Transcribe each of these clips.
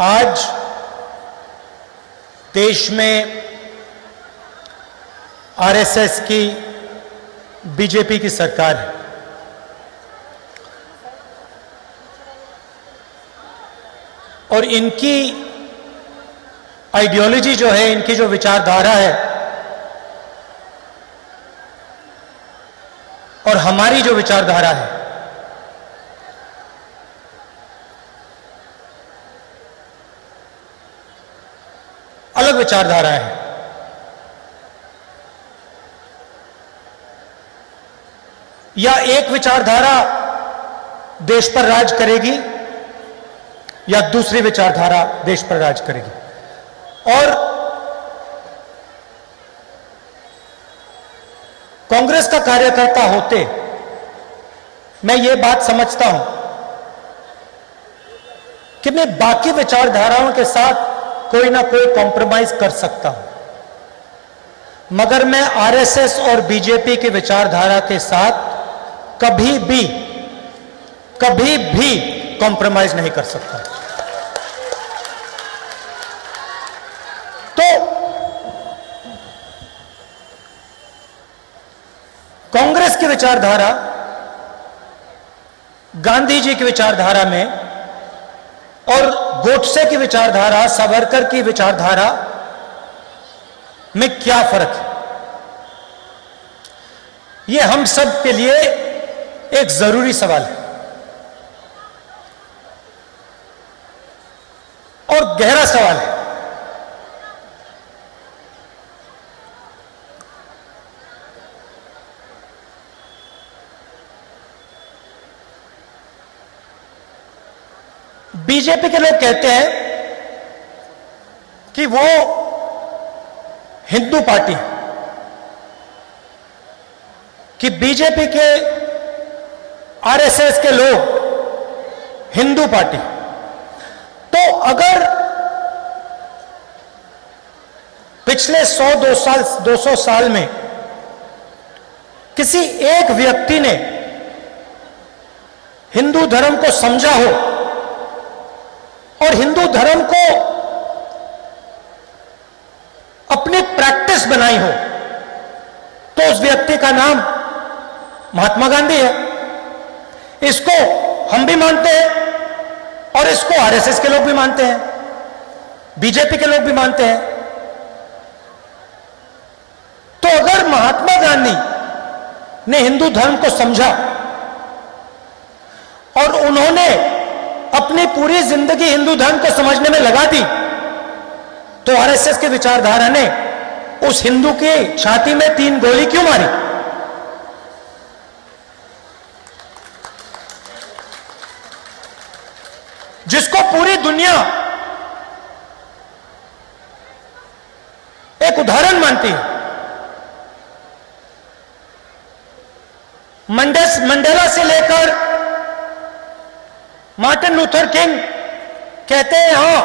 आज देश में आरएसएस की बीजेपी की सरकार है और इनकी आइडियोलॉजी जो है, इनकी जो विचारधारा है और हमारी जो विचारधारा है, अलग विचारधारा है। या एक विचारधारा देश पर राज करेगी या दूसरी विचारधारा देश पर राज करेगी। और कांग्रेस का कार्यकर्ता होते मैं ये बात समझता हूं कि मैं बाकी विचारधाराओं के साथ कोई ना कोई कॉम्प्रोमाइज कर सकता हूं, मगर मैं आरएसएस और बीजेपी की विचारधारा के साथ कभी भी कॉम्प्रोमाइज नहीं कर सकता। तो कांग्रेस की विचारधारा गांधी जी की विचारधारा में और गोडसे की विचारधारा, सावरकर की विचारधारा में क्या फर्क है, यह हम सब के लिए एक जरूरी सवाल है और गहरा सवाल है। बीजेपी के लोग कहते हैं कि वो हिंदू पार्टी है, कि बीजेपी के आरएसएस के लोग हिंदू पार्टी। तो अगर पिछले 100-200 साल में किसी एक व्यक्ति ने हिंदू धर्म को समझा हो और हिंदू धर्म को अपनी प्रैक्टिस बनाई हो, तो उस व्यक्ति का नाम महात्मा गांधी है। इसको हम भी मानते हैं और इसको आरएसएस के लोग भी मानते हैं, बीजेपी के लोग भी मानते हैं। तो अगर महात्मा गांधी ने हिंदू धर्म को समझा और उन्होंने अपनी पूरी जिंदगी हिंदू धर्म को समझने में लगा दी, तो आरएसएस की विचारधारा ने उस हिंदू की छाती में 3 गोली क्यों मारी? जिसको पूरी दुनिया एक उदाहरण मानती है। मंडेला से लेकर मार्टिन लूथर किंग कहते हैं, हां,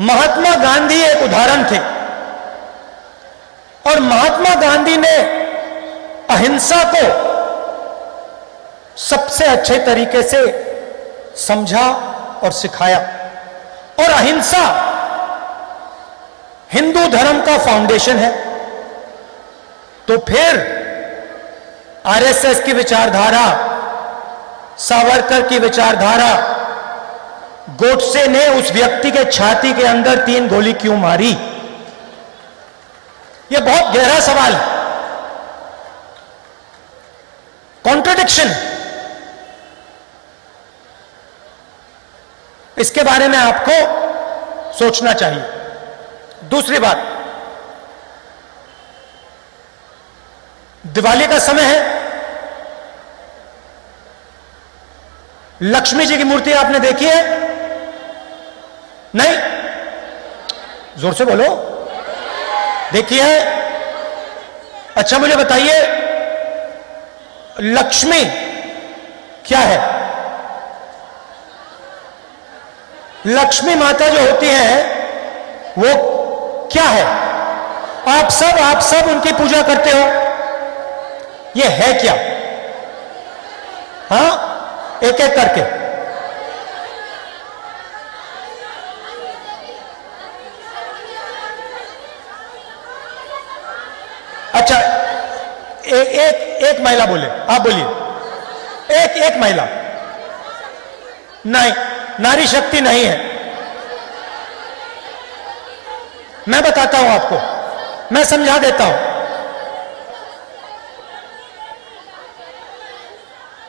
महात्मा गांधी एक उदाहरण थे और महात्मा गांधी ने अहिंसा को सबसे अच्छे तरीके से समझा और सिखाया। और अहिंसा हिंदू धर्म का फाउंडेशन है। तो फिर आरएसएस की विचारधारा, सावरकर की विचारधारा, गोडसे ने उस व्यक्ति के छाती के अंदर 3 गोली क्यों मारी? यह बहुत गहरा सवाल है। कॉन्ट्रडिक्शन, इसके बारे में आपको सोचना चाहिए। दूसरी बात, दिवाली का समय है, लक्ष्मी जी की मूर्ति आपने देखी है? नहीं? जोर से बोलो। देखी है? अच्छा, मुझे बताइए, लक्ष्मी क्या है? लक्ष्मी माता जो होती है वो क्या है? आप सब उनकी पूजा करते हो, ये है क्या? हाँ, एक एक करके। अच्छा, एक महिला बोले, आप बोलिए। एक महिला। नहीं, नारी शक्ति नहीं है। मैं बताता हूं आपको, मैं समझा देता हूं।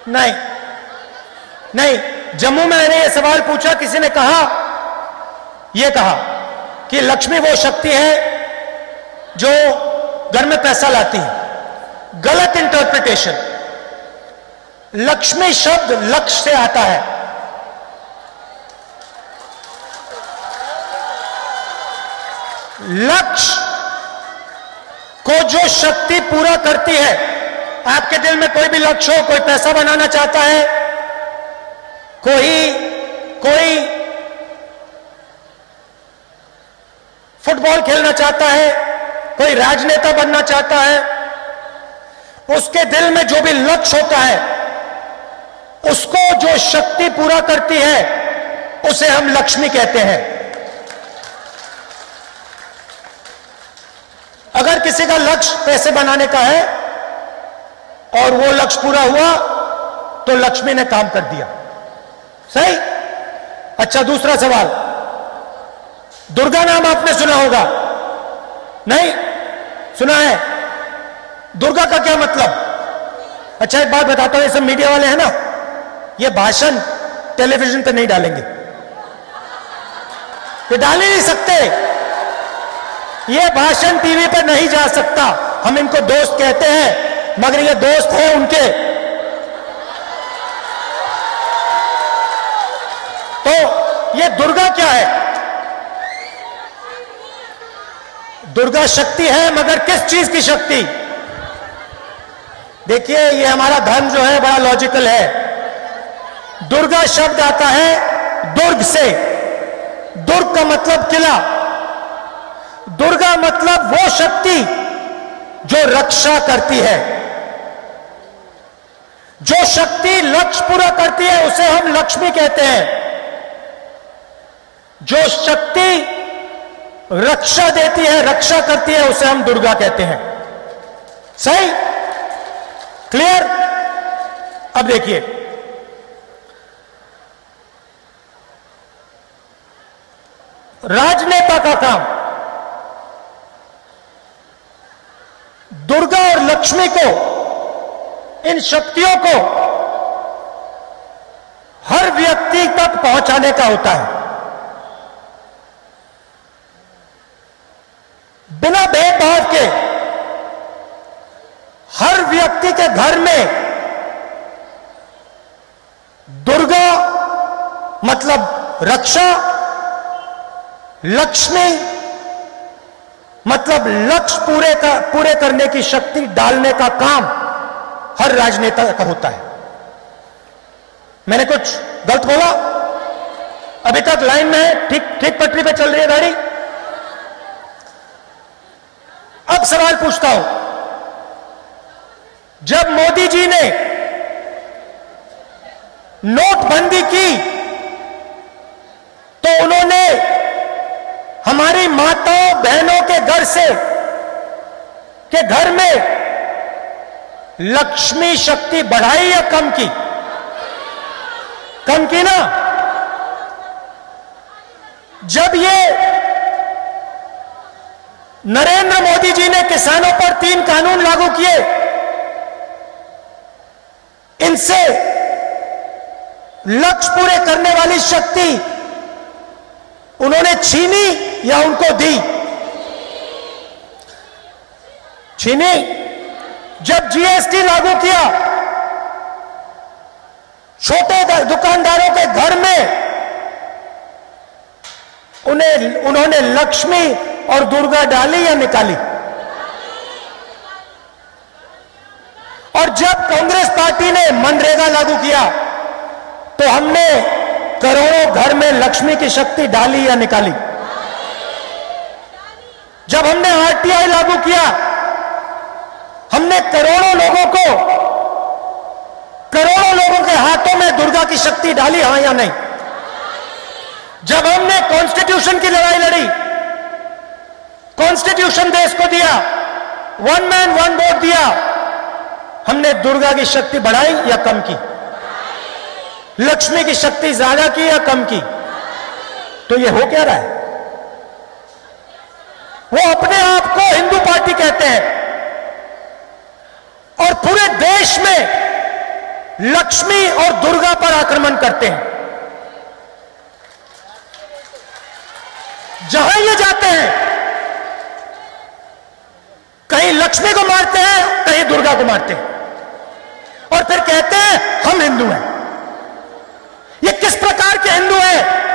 नहीं नहीं, जम्मू में मैंने यह सवाल पूछा, किसी ने कहा, यह कहा कि लक्ष्मी वो शक्ति है जो घर में पैसा लाती है। गलत इंटरप्रिटेशन। लक्ष्मी शब्द लक्ष्य से आता है। लक्ष्य को जो शक्ति पूरा करती है, आपके दिल में कोई भी लक्ष्य हो, कोई पैसा बनाना चाहता है, कोई फुटबॉल खेलना चाहता है, कोई राजनेता बनना चाहता है, उसके दिल में जो भी लक्ष्य होता है, उसको जो शक्ति पूरा करती है, उसे हम लक्ष्मी कहते हैं। अगर किसी का लक्ष्य पैसे बनाने का है और वो लक्ष्य पूरा हुआ तो लक्ष्मी ने काम कर दिया। सही? अच्छा, दूसरा सवाल, दुर्गा नाम आपने सुना होगा? नहीं सुना है? दुर्गा का क्या मतलब? अच्छा, एक बात बताता हूं, ये सब मीडिया वाले हैं ना, ये भाषण टेलीविजन पे नहीं डालेंगे, ये डाल ही नहीं सकते, ये भाषण टीवी पर नहीं जा सकता। हम इनको दोस्त कहते हैं, मगर ये दोस्त हैं उनके। तो ये दुर्गा क्या है? दुर्गा शक्ति है, मगर किस चीज की शक्ति? देखिए, ये हमारा धर्म जो है बड़ा लॉजिकल है। दुर्गा शब्द आता है दुर्ग से। दुर्ग का मतलब किला। दुर्गा मतलब वो शक्ति जो रक्षा करती है। जो शक्ति लक्ष्य पूरा करती है उसे हम लक्ष्मी कहते हैं। जो शक्ति रक्षा देती है, रक्षा करती है, उसे हम दुर्गा कहते हैं। सही? क्लियर? अब देखिए, राजनेता का काम दुर्गा और लक्ष्मी को, इन शक्तियों को हर व्यक्ति तक पहुंचाने का होता है। बिना भेदभाव के हर व्यक्ति के घर में दुर्गा मतलब रक्षा, लक्ष्मी मतलब लक्ष्य पूरे करने की शक्ति डालने का काम हर राजनेता का होता है। मैंने कुछ गलत बोला? अभी तक लाइन में है, ठीक पटरी पे चल रही है गाड़ी? अब सवाल पूछता हूं, जब मोदी जी ने नोटबंदी की तो उन्होंने हमारी माताओं बहनों के घर में लक्ष्मी शक्ति बढ़ाई या कम की? कम की ना? जब ये नरेंद्र मोदी जी ने किसानों पर 3 कानून लागू किए, इनसे लक्ष्य पूरे करने वाली शक्ति उन्होंने छीनी या उनको दी? छीनी। जब जीएसटी लागू किया, छोटे दुकानदारों के घर में उन्होंने लक्ष्मी और दुर्गा डाली या निकाली? और जब कांग्रेस पार्टी ने मनरेगा लागू किया तो हमने करोड़ों घर में लक्ष्मी की शक्ति डाली या निकाली? जब हमने आरटीआई लागू किया, हमने करोड़ों लोगों के हाथों में दुर्गा की शक्ति डाली, हां या नहीं? जब हमने कॉन्स्टिट्यूशन की लड़ाई लड़ी, कॉन्स्टिट्यूशन देश को दिया, वन मैन वन वोट दिया, हमने दुर्गा की शक्ति बढ़ाई या कम की? लक्ष्मी की शक्ति ज्यादा की या कम की? तो ये हो क्या रहा है? वो अपने आप को हिंदू पार्टी कहते हैं और पूरे देश में लक्ष्मी और दुर्गा पर आक्रमण करते हैं। जहां ये जाते हैं, कहीं लक्ष्मी को मारते हैं, कहीं दुर्गा को मारते हैं और फिर कहते हैं हम हिंदू हैं। ये किस प्रकार के हिंदू हैं?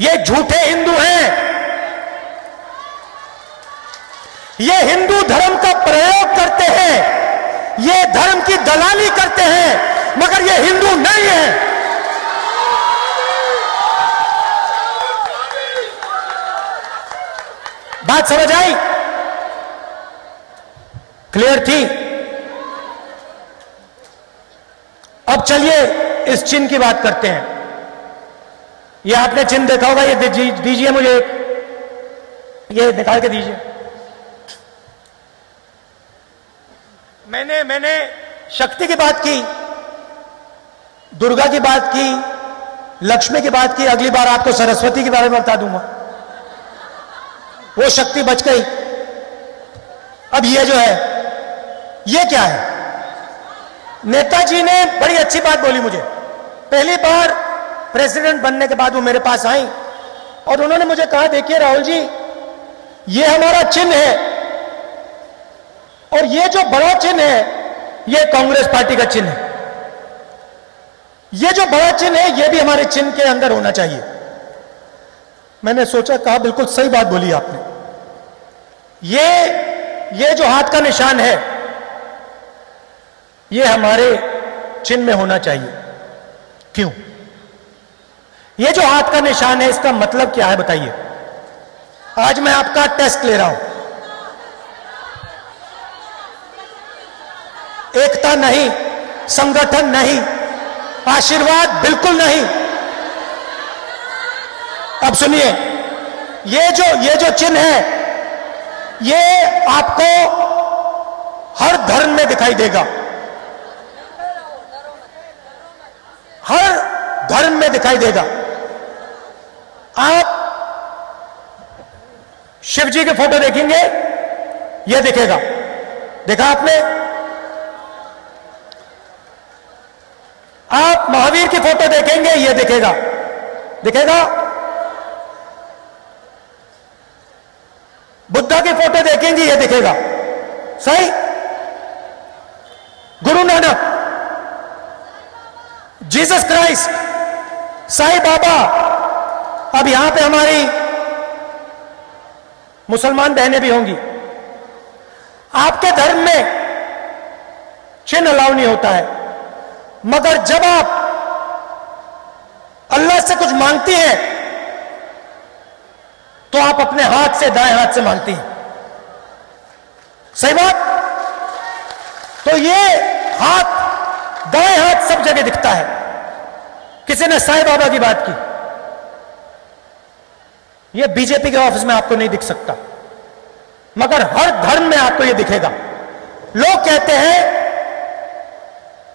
ये झूठे हिंदू हैं। ये हिंदू धर्म का प्रयोग करते हैं, ये धर्म की दलाली करते हैं, मगर ये हिंदू नहीं है। बात समझ आई? क्लियर थी? अब चलिए इस चिन्ह की बात करते हैं। ये आपने चिन्ह देखा होगा, ये दीजिए मुझे, ये निकाल के दीजिए। मैंने शक्ति की बात की, दुर्गा की बात की, लक्ष्मी की बात की। अगली बार आपको सरस्वती के बारे में बता दूंगा, वो शक्ति बच गई। अब ये जो है, ये क्या है? नेताजी ने बड़ी अच्छी बात बोली मुझे। पहली बार प्रेसिडेंट बनने के बाद वो मेरे पास आई और उन्होंने मुझे कहा, देखिए राहुल जी, ये हमारा चिन्ह है और ये जो बड़ा चिन्ह है, ये कांग्रेस पार्टी का चिन्ह है। ये जो बड़ा चिन्ह है, ये भी हमारे चिन्ह के अंदर होना चाहिए। मैंने सोचा, कहा बिल्कुल सही बात बोली आपने। ये जो हाथ का निशान है, ये हमारे चिन्ह में होना चाहिए। क्यों? ये जो हाथ का निशान है, इसका मतलब क्या है बताइए? आज मैं आपका टेस्ट ले रहा हूं। एकता नहीं, संगठन नहीं, आशीर्वाद बिल्कुल नहीं। अब सुनिए, ये जो चिन्ह है, ये आपको हर धर्म में दिखाई देगा, हर धर्म में दिखाई देगा। आप शिव जी के फोटो देखेंगे, यह दिखेगा। देखा आपने? आप महावीर की फोटो देखेंगे, यह दिखेगा। दिखेगा? बुद्धा की फोटो देखेंगे, यह दिखेगा। सही? Guru Nanak, Jesus Christ, Sai Baba. अब यहां पे हमारी मुसलमान बहनें भी होंगी। आपके धर्म में चिन्ह अलाउ नहीं होता है, मगर जब आप अल्लाह से कुछ मांगती हैं तो आप अपने हाथ से, दाएं हाथ से मांगती हैं। सही बात? तो ये हाथ, दाएं हाथ सब जगह दिखता है। किसी ने साईं बाबा की बात की, ये बीजेपी के ऑफिस में आपको नहीं दिख सकता, मगर हर धर्म में आपको ये दिखेगा। लोग कहते हैं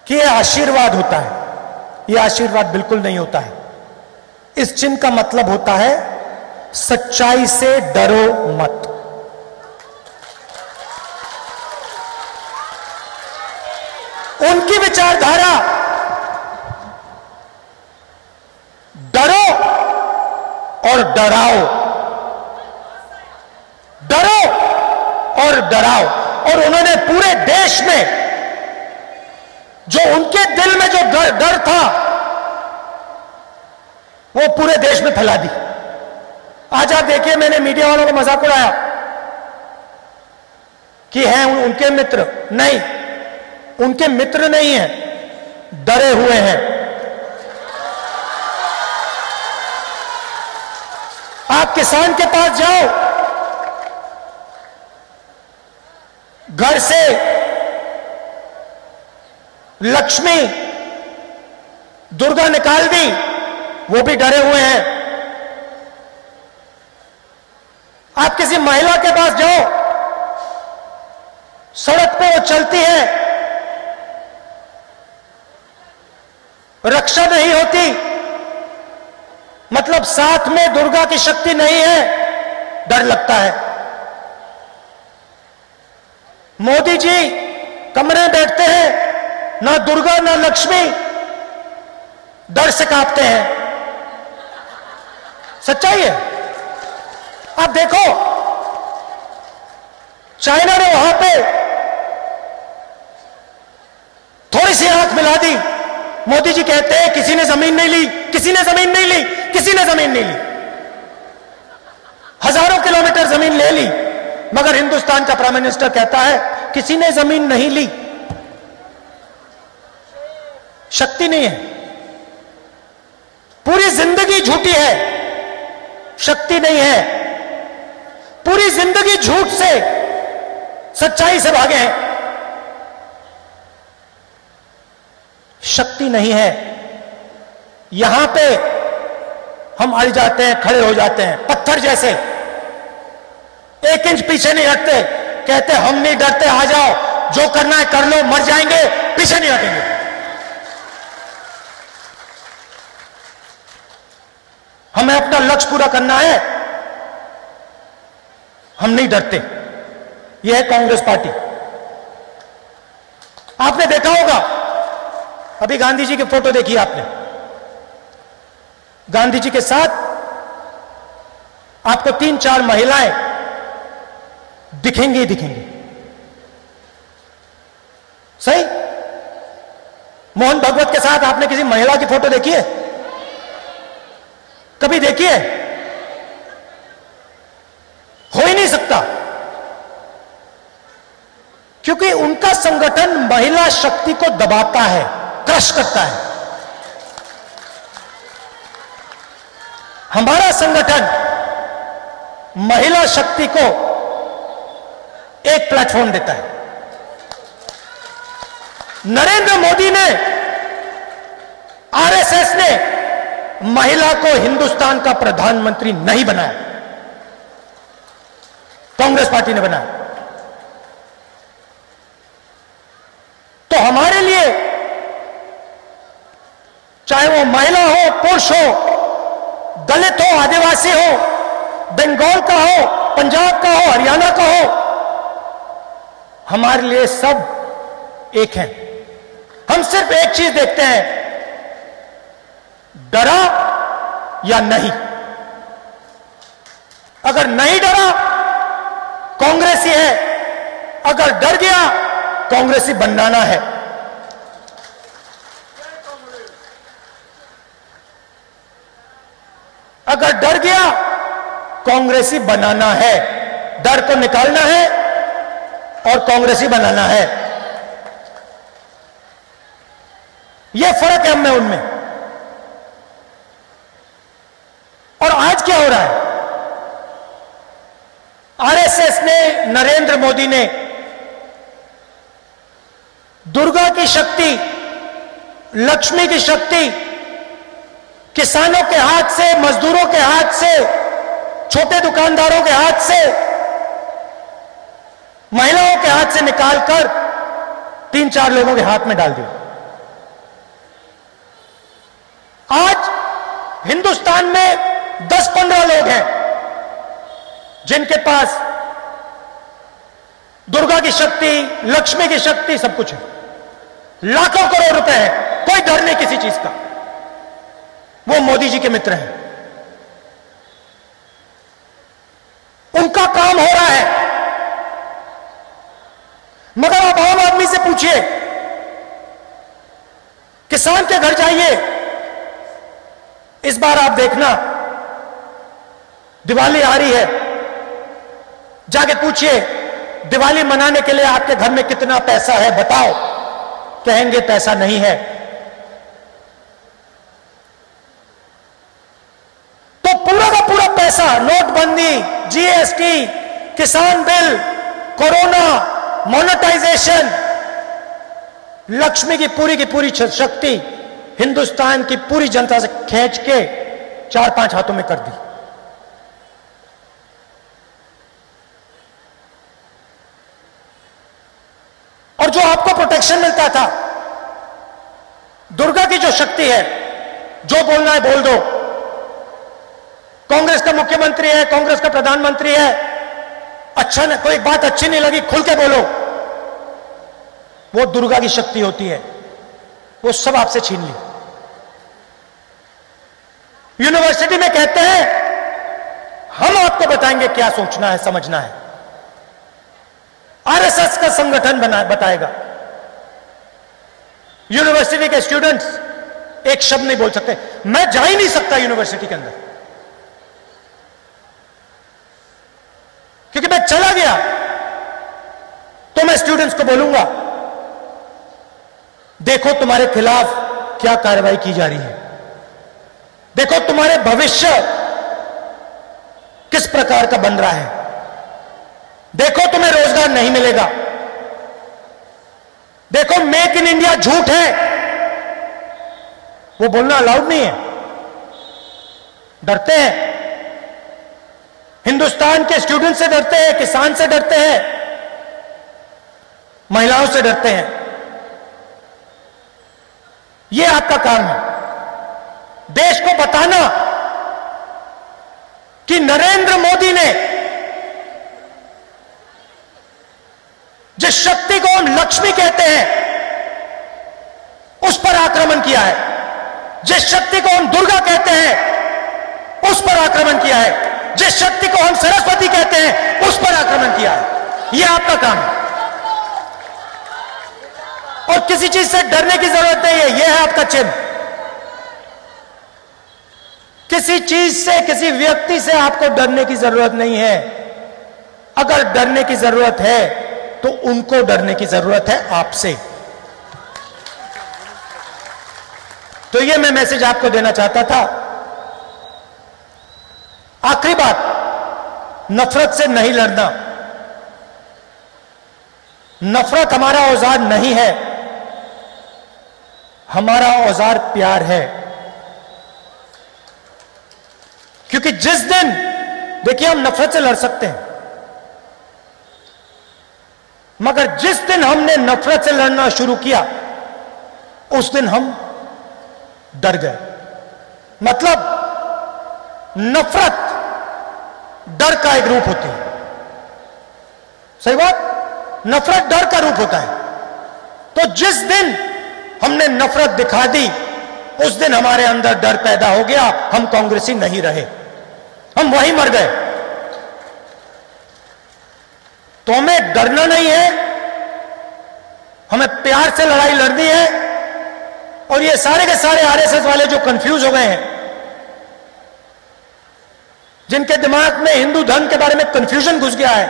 कि ये आशीर्वाद होता है। ये आशीर्वाद बिल्कुल नहीं होता है। इस चिन्ह का मतलब होता है, सच्चाई से डरो मत। उनकी विचारधारा, डरो और डराओ, डरो और डराओ। और उन्होंने पूरे देश में जो उनके दिल में जो डर था, वो पूरे देश में फैला दी। आज आप देखिए, मैंने मीडिया वालों को मजाक उड़ाया कि हैं उनके मित्र। नहीं, उनके मित्र नहीं हैं, डरे हुए हैं। आप किसान के पास जाओ, घर से लक्ष्मी, दुर्गा निकाल दी, वो भी डरे हुए हैं। आप किसी महिला के पास जाओ, सड़क पे वो चलती है, रक्षा नहीं होती, मतलब साथ में दुर्गा की शक्ति नहीं है, डर लगता है। मोदी जी कमरे में बैठते हैं, ना दुर्गा ना लक्ष्मी, डर से कांपते हैं। सच्चाई है। आप देखो, चाइना ने वहां पे थोड़ी सी आंख मिला दी, मोदी जी कहते हैं किसी ने जमीन नहीं ली, किसी ने जमीन नहीं ली, किसी ने जमीन नहीं ली। हजारों किलोमीटर जमीन ले ली, मगर हिंदुस्तान का प्राइम मिनिस्टर कहता है किसी ने जमीन नहीं ली। शक्ति नहीं है, पूरी जिंदगी झूठी है, शक्ति नहीं है, पूरी जिंदगी झूठ से, सच्चाई से भागे हैं, शक्ति नहीं है। यहां पे हम अड़ जाते हैं, खड़े हो जाते हैं पत्थर जैसे, 1 इंच पीछे नहीं हटते, कहते हम नहीं डरते, आ जाओ, जो करना है कर लो, मर जाएंगे, पीछे नहीं हटेंगे। हमें अपना लक्ष्य पूरा करना है, हम नहीं डरते। यह है कांग्रेस पार्टी। आपने देखा होगा, अभी गांधी जी की फोटो देखी आपने, गांधी जी के साथ आपको 3-4 महिलाएं दिखेंगी ही दिखेंगी। सही? मोहन भगवत के साथ आपने किसी महिला की फोटो देखी है? कभी देखी है? हो ही नहीं सकता, क्योंकि उनका संगठन महिला शक्ति को दबाता है, क्रश करता है। हमारा संगठन महिला शक्ति को एक प्लेटफॉर्म देता है। नरेंद्र मोदी ने, आरएसएस ने महिला को हिंदुस्तान का प्रधानमंत्री नहीं बनाया, कांग्रेस पार्टी ने बनाया। तो हमारे लिए चाहे वो महिला हो, पुरुष हो, दलित हो, आदिवासी हो, बंगाल का हो, पंजाब का हो, हरियाणा का हो, हमारे लिए सब एक हैं। हम सिर्फ एक चीज देखते हैं, डरा या नहीं। अगर नहीं डरा, कांग्रेसी है, अगर डर गया, कांग्रेसी बनाना है। अगर डर गया, कांग्रेसी बनाना है, डर को निकालना है और कांग्रेसी बनाना है। यह फर्क है हमें उनमें। और आज क्या हो रहा है? आरएसएस ने, नरेंद्र मोदी ने दुर्गा की शक्ति, लक्ष्मी की शक्ति किसानों के हाथ से, मजदूरों के हाथ से, छोटे दुकानदारों के हाथ से, महिलाओं के हाथ से निकालकर 3-4 लोगों के हाथ में डाल दिया। आज हिंदुस्तान में 10-15 लोग हैं जिनके पास दुर्गा की शक्ति, लक्ष्मी की शक्ति, सब कुछ है, लाखों करोड़ रुपए है, कोई डर नहीं किसी चीज का। वो मोदी जी के मित्र हैं, उनका काम हो रहा है। मगर आप आम आदमी से पूछिए, किसान के घर जाइए, इस बार आप देखना दिवाली आ रही है, जाके पूछिए दिवाली मनाने के लिए आपके घर में कितना पैसा है, बताओ, कहेंगे पैसा नहीं है। तो पूरा का पूरा पैसा, नोटबंदी, जीएसटी, किसान बिल, कोरोना, मोनेटाइजेशन, लक्ष्मी की पूरी शक्ति हिंदुस्तान की पूरी जनता से खींच के 4-5 हाथों में कर दी। प्रोटेक्शन मिलता था। दुर्गा की जो शक्ति है, जो बोलना है बोल दो। कांग्रेस का मुख्यमंत्री है, कांग्रेस का प्रधानमंत्री है, अच्छा न, कोई बात अच्छी नहीं लगी, खुल के बोलो। वो दुर्गा की शक्ति होती है, वो सब आपसे छीन ली। यूनिवर्सिटी में कहते हैं हम आपको बताएंगे क्या सोचना है, समझना है। आरएसएस का संगठन बताएगा। यूनिवर्सिटी के स्टूडेंट्स एक शब्द नहीं बोल सकते। मैं जा ही नहीं सकता यूनिवर्सिटी के अंदर, क्योंकि मैं चला गया तो मैं स्टूडेंट्स को बोलूंगा, देखो तुम्हारे खिलाफ क्या कार्रवाई की जा रही है, देखो तुम्हारे भविष्य किस प्रकार का बन रहा है, देखो तुम्हें रोजगार नहीं मिलेगा, देखो मेक इन इंडिया झूठ है। वो बोलना अलाउड नहीं है, डरते हैं। हिंदुस्तान के स्टूडेंट से डरते हैं, किसान से डरते हैं, महिलाओं से डरते हैं। यह आपका काम है, देश को बताना कि नरेंद्र मोदी ने जिस शक्ति को हम लक्ष्मी कहते हैं उस पर आक्रमण किया है, जिस शक्ति को हम दुर्गा कहते हैं उस पर आक्रमण किया है, जिस शक्ति को हम सरस्वती कहते हैं उस पर आक्रमण किया है। यह आपका काम है और किसी चीज से डरने की जरूरत नहीं है। यह है आपका चिन्ह। किसी चीज से, किसी व्यक्ति से आपको डरने की जरूरत नहीं है। अगर डरने की जरूरत है तो उनको डरने की जरूरत है, आपसे। तो यह मैं मैसेज आपको देना चाहता था। आखिरी बात, नफरत से नहीं लड़ना। नफरत हमारा औजार नहीं है, हमारा औजार प्यार है। क्योंकि जिस दिन, देखिए, हम नफरत से लड़ सकते हैं, मगर जिस दिन हमने नफरत से लड़ना शुरू किया उस दिन हम डर गए। मतलब नफरत डर का एक रूप होती है। सही बात, नफरत डर का रूप होता है। तो जिस दिन हमने नफरत दिखा दी उस दिन हमारे अंदर डर पैदा हो गया, हम कांग्रेसी नहीं रहे, हम वहीं मर गए। तो हमें डरना नहीं है, हमें प्यार से लड़ाई लड़नी है। और ये सारे के सारे आरएसएस वाले जो कंफ्यूज हो गए हैं, जिनके दिमाग में हिंदू धर्म के बारे में कंफ्यूजन घुस गया है,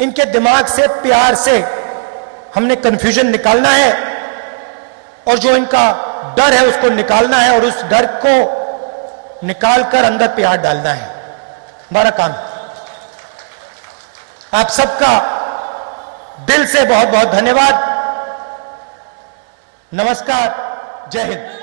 इनके दिमाग से प्यार से हमने कंफ्यूजन निकालना है और जो इनका डर है उसको निकालना है और उस डर को निकालकर अंदर प्यार डालना है। हमारा काम। आप सबका दिल से बहुत बहुत धन्यवाद। नमस्कार, जय हिंद।